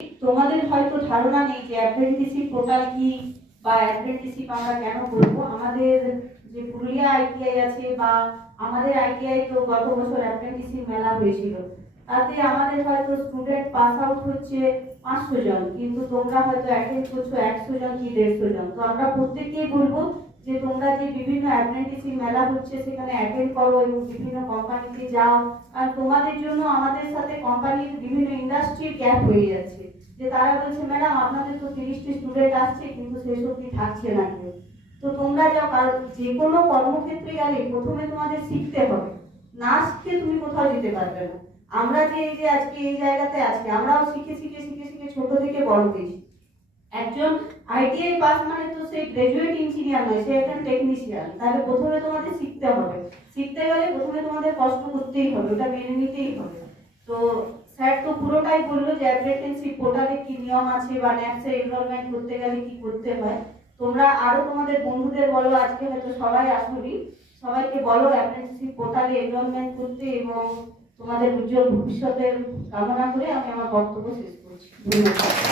তোমাদের হয়তো ধারণা নেই যে অ্যাপ্রেন্টিসশিপ পোর্টাল কি বা অ্যাপ্রেন্টিসশিপ আমরা কেন করব। আমাদের যে পুরুলিয়া আইটিআই আছে বা আমাদের আইটিআই তো গত বছর অ্যাপ্রেন্টিসশিপ মেলা হয়েছিল, তাতে আমাদের হয়তো স্টুডেন্ট পাস আউট হচ্ছে 500 জন, কিন্তু তোমরা হয়তো অ্যাটেন্ড করছো 100 জন কি 150 জন। তো আমরা প্রত্যেককেই বলবো যে তোমরা যে বিভিন্ন অ্যাপ্রেন্টিসশিপ মেলা হচ্ছে সেখানে অ্যাটেন্ড করো এবং বিভিন্ন কোম্পানিতে যাও, কারণ তোমাদের জন্য আমাদের সাথে কোম্পানির বিভিন্ন ইন্ডাস্ট্রির গ্যাপ হয়ে যাচ্ছে। যে তারা বলছে ম্যাডাম আপনাদের তো 30টি স্টুডেন্ট আসছে কিন্তু সেই সত্যি থাকছে না কেউ। তো তোমরা যাও, কারণ যে কোনো কর্মক্ষেত্রে গেলে প্রথমে তোমাদের শিখতে হবে, না শিখে তুমি কোথাও যেতে পারবে না। আমরা যে এই যে আজকে এই জায়গাতে আছি, আমরাও শিখে শিখে শিখে শিখে ছোট থেকে বড় হয়েছি। একজন আইটিআই পাস মানে তো সে গ্রাজুয়েট ইঞ্জিনিয়ার নয়, সে একজন টেকনিশিয়ান। তাহলে প্রথমে তোমাদের শিখতে হবে, শিখতে গেলে প্রথমে তোমাদের কষ্ট করতেই হবে, ওটা মেনে নিতেই হবে। তো স্যার তো পুরোটাই বললো যে অ্যাপ্রেন্টিসশিপ পোর্টালে কি নিয়ম আছে বা ন্যাপসে এনরোলমেন্ট করতে গেলে কি করতে হয়। তোমরা আরো তোমাদের বন্ধুদের বলো, আজকে হয়তো সবাই আসবি, সবাইকে বলো অ্যাপ্রেন্টিসশিপ পোর্টালে এনরোলমেন্ট করতে, এবং তোমাদের উজ্জ্বল ভবিষ্যতের কামনা করে আমি আমার বক্তব্য শেষ করছি। ধন্যবাদ।